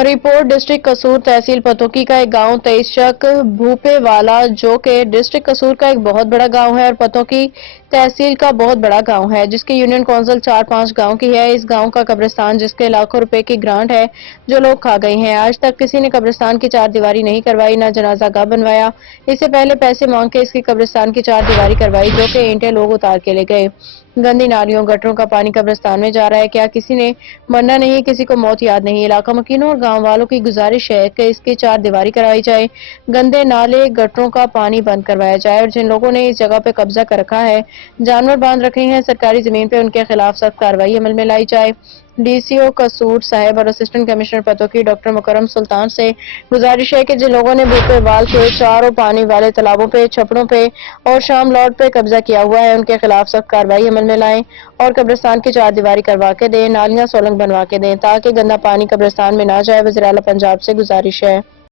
Report district कसूर तहसील पतोकी का एक गांव 23 चक भूपेवाला जो कि डिस्ट्रिक्ट कसूर का एक बहुत बड़ा गांव है और पतोकी तहसील का बहुत बड़ा गांव है जिसकी यूनियन काउंसिल 4-5 गांव की है। इस गांव का कब्रिस्तान जिसके लाखों रुपए की ग्रांट है जो लोग खा गए हैं। आज तक किसी ने कब्रिस्तान की चार दीवारी नहीं करवाई, न जनाजा गाह बनवाया। इससे पहले पैसे मांग के इसकी कब्रिस्तान की चार दीवारी करवाई जो कि ईंटें लोग उतार के ले गए। गंदी नालियों गटरों का पानी कब्रिस्तान में जा रहा है। क्या किसी ने मरना नहीं, किसी को मौत याद नहीं। इलाका मकीनों और गांव वालों की गुजारिश है कि इसकी चार दीवारी करवाई जाए, गंदे नाले गटरों का पानी बंद करवाया जाए और जिन लोगों ने इस जगह पे कब्जा कर रखा है, जानवर बांध रखे हैं सरकारी जमीन पे, उनके खिलाफ सख्त कार्रवाई अमल में लाई जाए। डीसीओ कसूर साहब और असिस्टेंट कमिश्नर पतोकी डॉक्टर मुकरम सुल्तान से गुजारिश है कि जिन लोगों ने भूपेवाल के चारों पानी वाले तालाबों पे, छपड़ों पे और शाम लॉट पे कब्जा किया हुआ है, उनके खिलाफ सख्त कार्रवाई अमल में लाएं और कब्रिस्तान की चार दीवारी करवा के दें, नालियां सोलंग बनवा के दें ताकि गंदा पानी कब्रिस्तान में ना जाए। वज़ीर आला पंजाब से गुजारिश है।